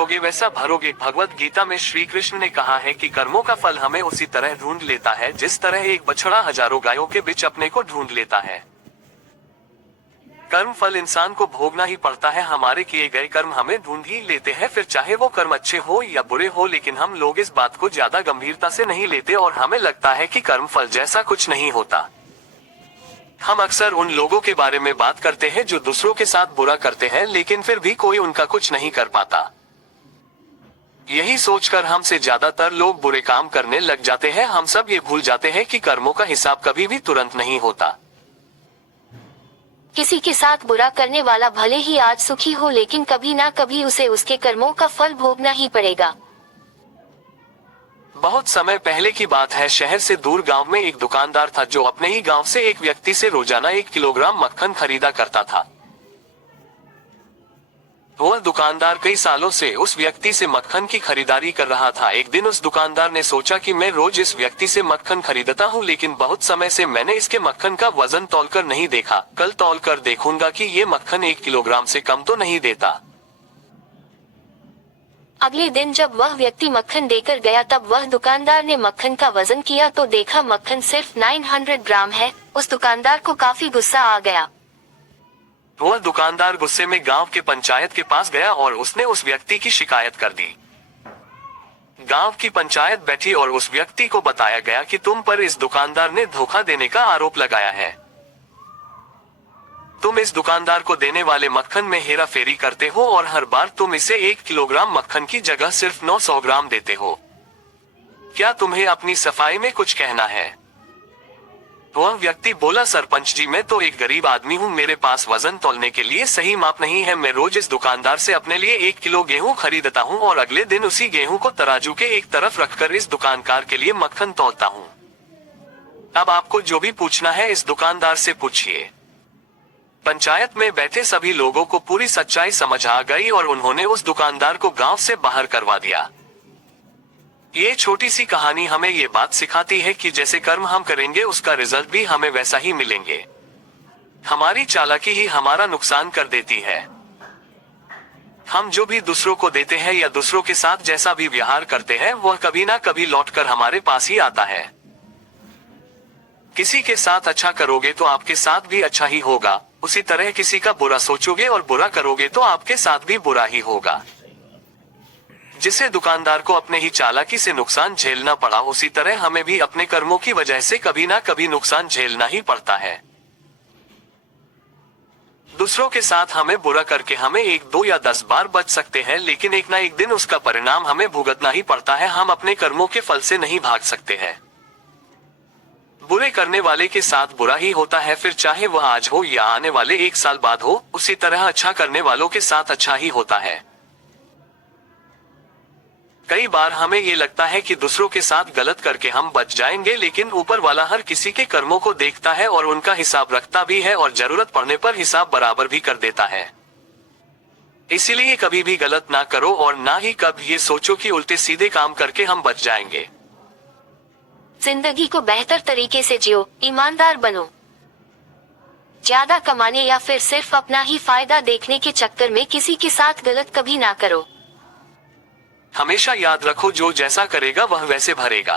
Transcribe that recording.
होगे वैसा भरोगे। भगवत गीता में श्री कृष्ण ने कहा है कि कर्मों का फल हमें उसी तरह ढूंढ लेता है जिस तरह एक बछड़ा हजारों गायों के बीच अपने को ढूंढ लेता है। कर्म फल इंसान को भोगना ही पड़ता है। हमारे किए गए कर्म हमें ढूंढ ही लेते हैं, फिर चाहे वो कर्म अच्छे हो या बुरे हो। लेकिन हम लोग इस बात को ज्यादा गंभीरता से नहीं लेते और हमें लगता है कि कर्म फल जैसा कुछ नहीं होता। हम अक्सर उन लोगों के बारे में बात करते हैं जो दूसरों के साथ बुरा करते हैं लेकिन फिर भी कोई उनका कुछ नहीं कर पाता। यही सोचकर हमसे ज्यादातर लोग बुरे काम करने लग जाते हैं। हम सब ये भूल जाते हैं कि कर्मों का हिसाब कभी भी तुरंत नहीं होता। किसी के साथ बुरा करने वाला भले ही आज सुखी हो लेकिन कभी ना कभी उसे उसके कर्मों का फल भोगना ही पड़ेगा। बहुत समय पहले की बात है, शहर से दूर गांव में एक दुकानदार था जो अपने ही गांव से एक व्यक्ति से रोजाना 1 किलोग्राम मक्खन खरीदा करता था। वह दुकानदार कई सालों से उस व्यक्ति से मक्खन की खरीदारी कर रहा था। एक दिन उस दुकानदार ने सोचा कि मैं रोज इस व्यक्ति से मक्खन खरीदता हूँ लेकिन बहुत समय से मैंने इसके मक्खन का वजन तौलकर नहीं देखा। कल तौलकर देखूंगा कि ये मक्खन 1 किलोग्राम से कम तो नहीं देता। अगले दिन जब वह व्यक्ति मक्खन देकर गया तब वह दुकानदार ने मक्खन का वजन किया तो देखा मक्खन सिर्फ 900 ग्राम है। उस दुकानदार को काफी गुस्सा आ गया। वह दुकानदार गुस्से में गांव के पंचायत के पास गया और उसने उस व्यक्ति की शिकायत कर दी। गांव की पंचायत बैठी और उस व्यक्ति को बताया गया कि तुम पर इस दुकानदार ने धोखा देने का आरोप लगाया है। तुम इस दुकानदार को देने वाले मक्खन में हेरा फेरी करते हो और हर बार तुम इसे 1 किलोग्राम मक्खन की जगह सिर्फ 900 ग्राम देते हो। क्या तुम्हें अपनी सफाई में कुछ कहना है? वह व्यक्ति बोला, सरपंच जी, मैं तो एक गरीब आदमी हूँ, मेरे पास वजन तौलने के लिए सही माप नहीं है। मैं रोज इस दुकानदार से अपने लिए 1 किलो गेहूँ खरीदता हूँ और अगले दिन उसी गेहूँ को तराजू के एक तरफ रखकर इस दुकानदार के लिए मक्खन तौलता हूँ। अब आपको जो भी पूछना है इस दुकानदार से पूछिए। पंचायत में बैठे सभी लोगों को पूरी सच्चाई समझ आ गई और उन्होंने उस दुकानदार को गांव से बाहर करवा दिया। ये छोटी सी कहानी हमें ये बात सिखाती है कि जैसे कर्म हम करेंगे उसका रिजल्ट भी हमें वैसा ही मिलेंगे। हमारी चालाकी ही हमारा नुकसान कर देती है। हम जो भी दूसरों को देते हैं या दूसरों के साथ जैसा भी व्यवहार करते हैं वह कभी ना कभी लौटकर हमारे पास ही आता है। किसी के साथ अच्छा करोगे तो आपके साथ भी अच्छा ही होगा। उसी तरह किसी का बुरा सोचोगे और बुरा करोगे तो आपके साथ भी बुरा ही होगा। जिसे दुकानदार को अपने ही चालाकी से नुकसान झेलना पड़ा, उसी तरह हमें भी अपने कर्मों की वजह से कभी ना कभी नुकसान झेलना ही पड़ता है। दूसरों के साथ हमें बुरा करके हमें 1, 2 या 10 बार बच सकते हैं लेकिन एक ना एक दिन उसका परिणाम हमें भुगतना ही पड़ता है। हम अपने कर्मों के फल से नहीं भाग सकते हैं। बुरे करने वाले के साथ बुरा ही होता है, फिर चाहे वह आज हो या आने वाले 1 साल बाद हो। उसी तरह अच्छा करने वालों के साथ अच्छा ही होता है। कई बार हमें ये लगता है कि दूसरों के साथ गलत करके हम बच जाएंगे लेकिन ऊपर वाला हर किसी के कर्मों को देखता है और उनका हिसाब रखता भी है और जरूरत पड़ने पर हिसाब बराबर भी कर देता है। इसीलिए कभी भी गलत ना करो और ना ही कभी ये सोचो कि उल्टे सीधे काम करके हम बच जाएंगे। जिंदगी को बेहतर तरीके से जियो, ईमानदार बनो। ज्यादा कमाने या फिर सिर्फ अपना ही फायदा देखने के चक्कर में किसी के साथ गलत कभी ना करो। हमेशा याद रखो, जो जैसा करेगा वह वैसे भरेगा।